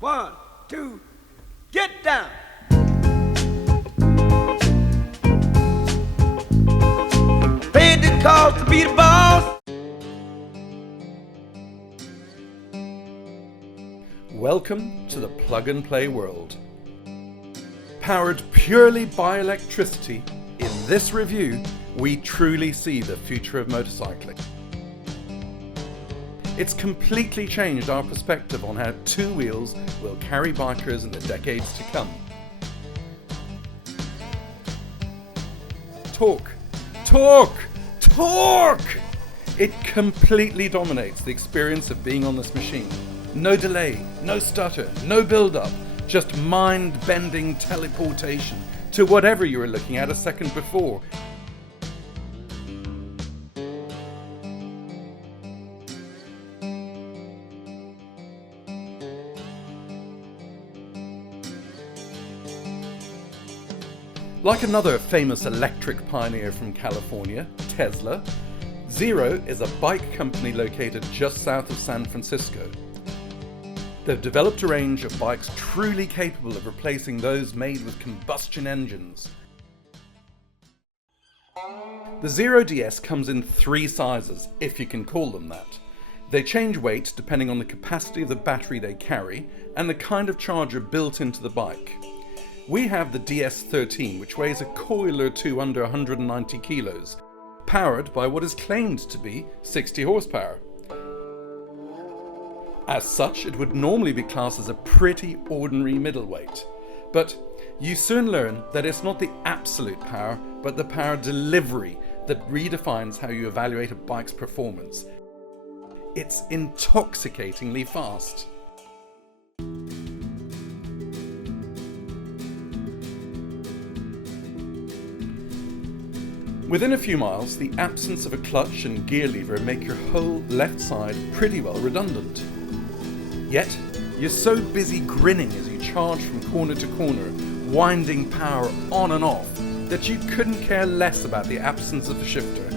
1, 2, get down! Paid the cost to be the boss. Welcome to the plug-and-play world. Powered purely by electricity, in this review, we truly see the future of motorcycling. It's completely changed our perspective on how two wheels will carry bikers in the decades to come. Torque, torque, torque! It completely dominates the experience of being on this machine. No delay, no stutter, no build-up, just mind-bending teleportation to whatever you were looking at a second before. Like another famous electric pioneer from California, Tesla, Zero is a bike company located just south of San Francisco. They've developed a range of bikes truly capable of replacing those made with combustion engines. The Zero DS comes in 3 sizes, if you can call them that. They change weight depending on the capacity of the battery they carry and the kind of charger built into the bike. We have the DS13, which weighs a coil or two under 190 kilos, powered by what is claimed to be 60 horsepower. As such, it would normally be classed as a pretty ordinary middleweight. But you soon learn that it's not the absolute power, but the power delivery that redefines how you evaluate a bike's performance. It's intoxicatingly fast. Within a few miles, the absence of a clutch and gear lever make your whole left side pretty well redundant. Yet, you're so busy grinning as you charge from corner to corner, winding power on and off, that you couldn't care less about the absence of a shifter.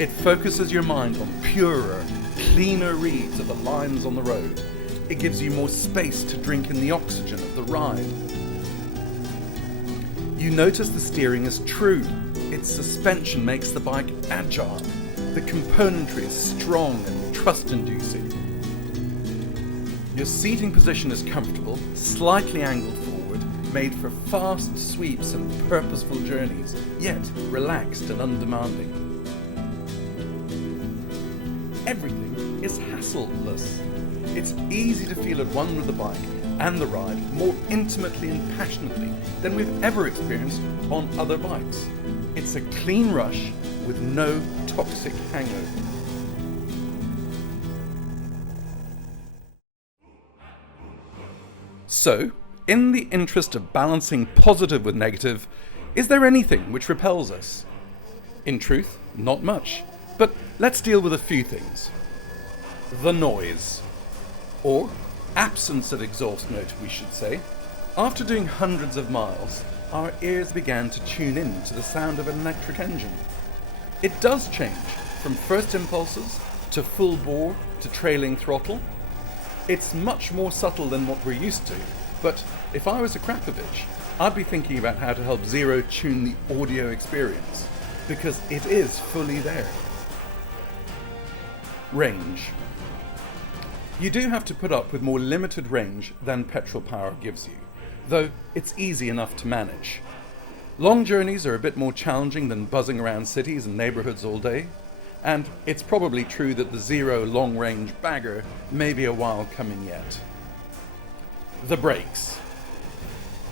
It focuses your mind on purer, cleaner reads of the lines on the road. It gives you more space to drink in the oxygen of the ride. You notice the steering is true. Its suspension makes the bike agile. The componentry is strong and trust-inducing. Your seating position is comfortable, slightly angled forward, made for fast sweeps and purposeful journeys, yet relaxed and undemanding. Everything is hassle-less. It's easy to feel at one with the bike and the ride more intimately and passionately than we've ever experienced on other bikes. It's a clean rush with no toxic hangover. So, in the interest of balancing positive with negative, is there anything which repels us? In truth, not much. But let's deal with a few things. The noise. Or absence of exhaust note, we should say. After doing hundreds of miles, our ears began to tune in to the sound of an electric engine. It does change from first impulses to full bore to trailing throttle. It's much more subtle than what we're used to, but if I was a Krapovich, I'd be thinking about how to help Zero tune the audio experience, because it is fully there. Range. You do have to put up with more limited range than petrol power gives you, though it's easy enough to manage. Long journeys are a bit more challenging than buzzing around cities and neighborhoods all day, and it's probably true that the Zero long-range bagger may be a while coming yet. The brakes.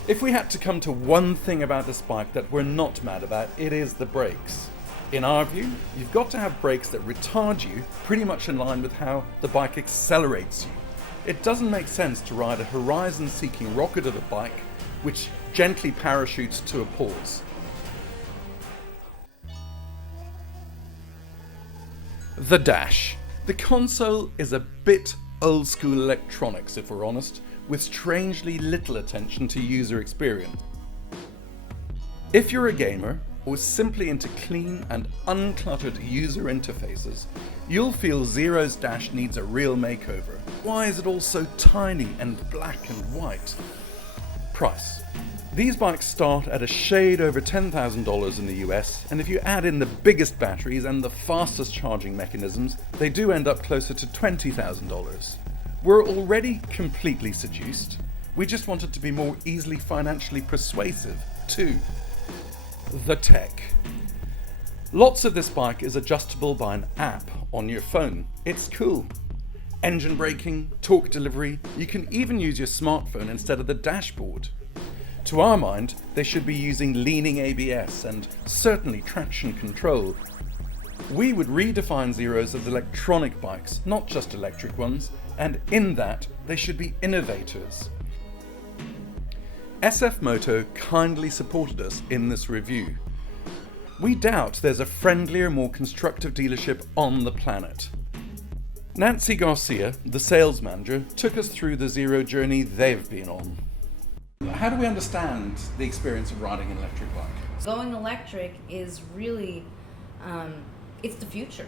If we had to come to one thing about this bike that we're not mad about, it is the brakes. In our view, you've got to have brakes that retard you pretty much in line with how the bike accelerates you. It doesn't make sense to ride a horizon-seeking rocket of a bike which gently parachutes to a pause. The dash. The console is a bit old-school electronics, if we're honest, with strangely little attention to user experience. If you're a gamer, or simply into clean and uncluttered user interfaces, you'll feel Zero's dash needs a real makeover. Why is it all so tiny and black and white? Price. These bikes start at a shade over $10,000 in the US, and if you add in the biggest batteries and the fastest charging mechanisms, they do end up closer to $20,000. We're already completely seduced. We just wanted to be more easily financially persuasive, too. The tech. Lots of this bike is adjustable by an app on your phone. It's cool. Engine braking, torque delivery, you can even use your smartphone instead of the dashboard. To our mind, they should be using leaning ABS and certainly traction control. We would redefine Zeros as electronic bikes, not just electric ones, and in that, they should be innovators. SF Moto kindly supported us in this review. We doubt there's a friendlier, more constructive dealership on the planet. Nancy Garcia, the sales manager, took us through the Zero journey they've been on. How do we understand the experience of riding an electric bike? Going electric is really, it's the future.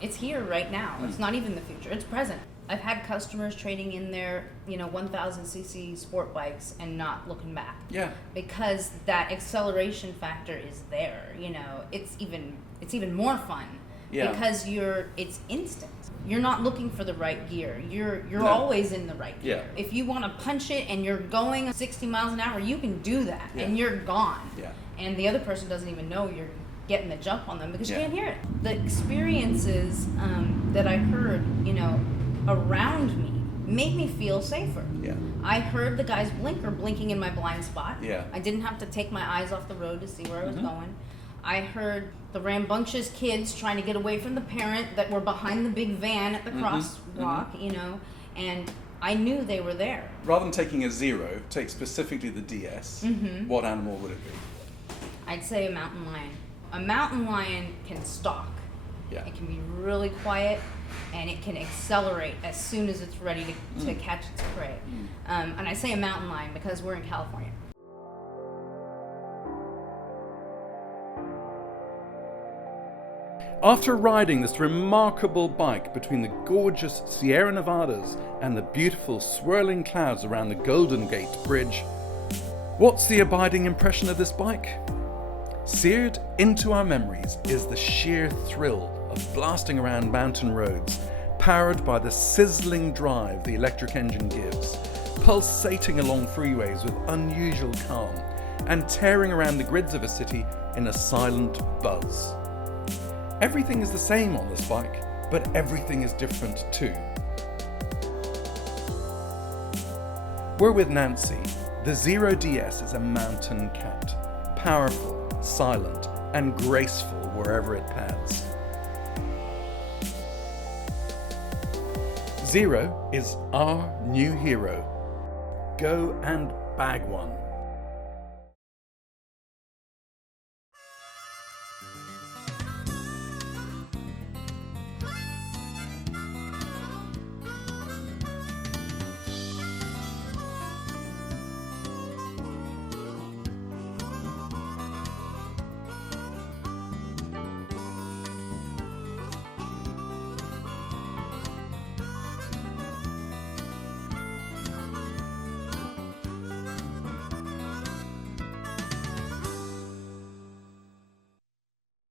It's here right now. It's not even the future, it's present. I've had customers trading in their, 1,000cc sport bikes and not looking back. Yeah. Because that acceleration factor is there. It's even more fun. Yeah. Because it's instant. You're not looking for the right gear. You're No. always in the right gear. Yeah. If you want to punch it and you're going 60 miles an hour, you can do that, and you're gone. Yeah. And the other person doesn't even know you're getting the jump on them because you Yeah. can't hear it. The experiences that I heard, around me made me feel safer. Yeah. I heard the guy's blinker blinking in my blind spot. Yeah. I didn't have to take my eyes off the road to see where I was going. I heard the rambunctious kids trying to get away from the parent that were behind the big van at the crosswalk, and I knew they were there. Rather than taking a Zero, take specifically the DS, what animal would it be? I'd say a mountain lion. A mountain lion can stalk. Yeah. It can be really quiet, and it can accelerate as soon as it's ready to catch its prey. And I say a mountain lion because we're in California. After riding this remarkable bike between the gorgeous Sierra Nevadas and the beautiful swirling clouds around the Golden Gate Bridge, what's the abiding impression of this bike? Seared into our memories is the sheer thrill of blasting around mountain roads, powered by the sizzling drive the electric engine gives, pulsating along freeways with unusual calm, and tearing around the grids of a city in a silent buzz. Everything is the same on this bike, but everything is different too. We're with Nancy. The Zero DS is a mountain cat, powerful, silent, and graceful wherever it pads. Zero is our new hero. Go and bag one.